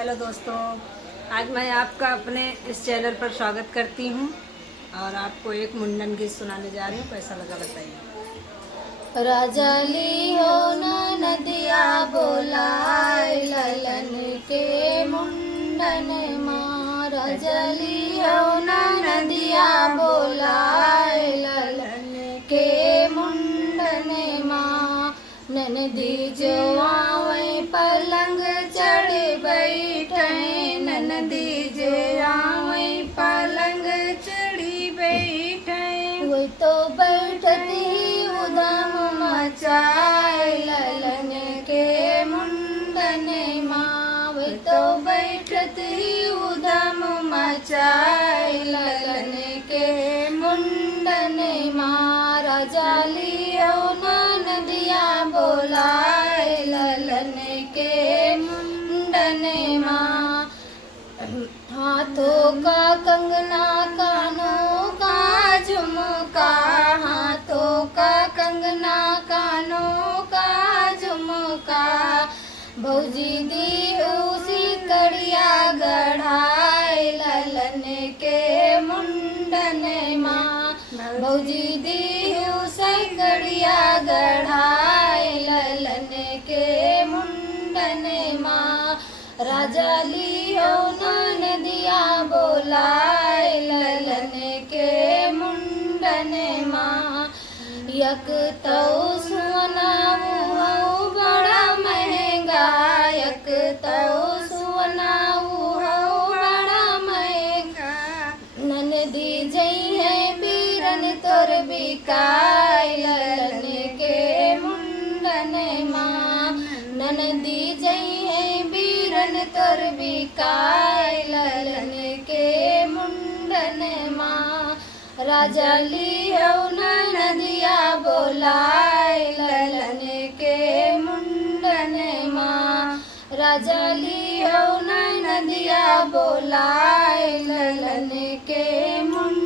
Hello दोस्तों, आज मैं आपका अपने इस चैनल पर स्वागत करती हूँ और आपको एक मुंडन गीत सुनाने जा रही हूँ। कैसा लगा बताइए। राजा लियो नदिया बोलाए ललन के मुंडन माँ। राजा लियो नदिया बोलाए ललन के मुंडन माँ। ननदी जो आवे पलंग चढ़ बैठे, ननदी जो आवे पलंग चढ़ी बैठे। वही तो बैठती उदम मचाए ललन के मुंडन माँ। वही तो बैठती उदम मचाए ललन के मुंडन माँ। राजा लियो नदिया बोलाए ललन के मुंडन माँ। हाथों का कंगना कानों का झुमका, हाथों का कंगना कानों का झुमका। भौजी दी उसी कड़िया गढ़ाए ललन के मुंडन माँ। भौजी दी उसी कड़िया गढ़ाए ललन के मुंडन माँ। राजा लियो नदिया बोलाए ललन के मुंडन माँ। यक तो सुना वो बड़ा महंगा, यक तो सुना वो बड़ा महंगा। ननदी जई है बीरन तोर बिकाए ललन के मुंडन माँ। ननदी जई है बीरन तोर बिकाए ललन के मुंडन माँ। राजा लियो नदिया बोलाए ललन के मुंडन माँ। राजा लियो नदिया बोलाए ललन के मुंडन।